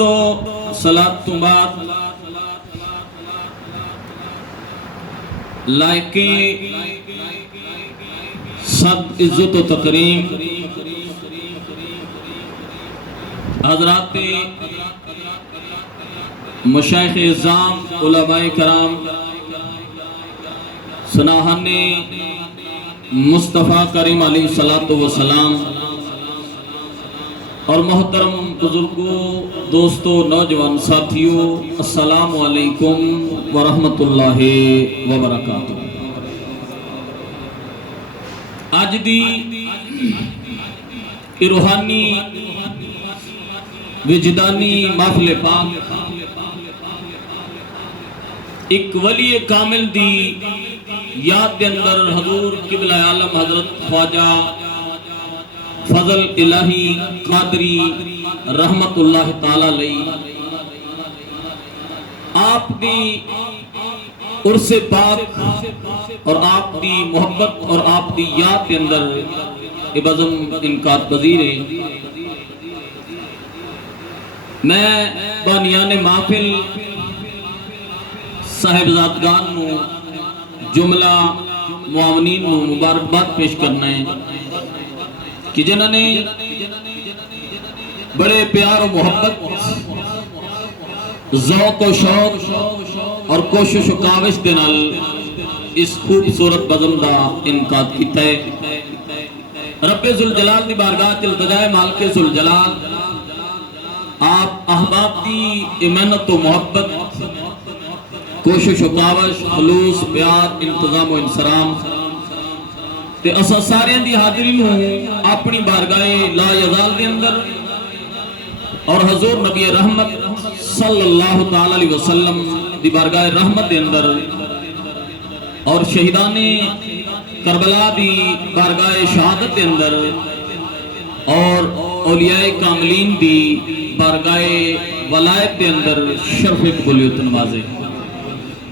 حمد و صلاۃ تو بعد لائق صد عزت و تکریم حضرات مشائخ اعظام علماء کرام سناہن مصطفیٰ کریم علیہ الصلوۃ والسلام اور محترم بزرگوں، دوستوں، نوجوان ساتھیوں، السلام علیکم ورحمۃ اللہ وبرکاتہ۔ آج دی روحانی وجدانی محفل پاک ایک ولی کامل دی یاد دے اندر حضور قبلہ عالم حضرت خواجہ فضل الہی قادری رحمت اللہ تعالی علیہ آپ دی عرص پاک اور آپ دی محبت اور آپ دی یاد کے اندر بزم انقاد پذیر ہے۔ میں بانیان محفل صاحبزادگان نو جملہ معاونین نو مبارکباد پیش کرنا ہے کہ جنہوں نے بڑے پیار و محبت، ذوق و شوق اور کوشش و کاوش دے نال اس خوبصورت بزم دا انعقاد کیتا ہے۔ رب ذوالجلال دی بارگاہ التجا مالک ذوالجلال آپ احباب دی محنت و محبت، کوشش و کاوش، خلوص، پیار، انتظام و انصرام تے اسا سارے دی حاضری نو اپنی بارگاہ لا یزال دے اندر اور حضور نبی رحمت صلی اللہ تعالی علیہ وسلم دی بارگاہ رحمت دے اندر اور شہیدان کربلا دی بارگاہ شہادت دے اندر اور اولیاء کاملین دی بارگاہ ولایت دے اندر شرف قبولیت نوازے۔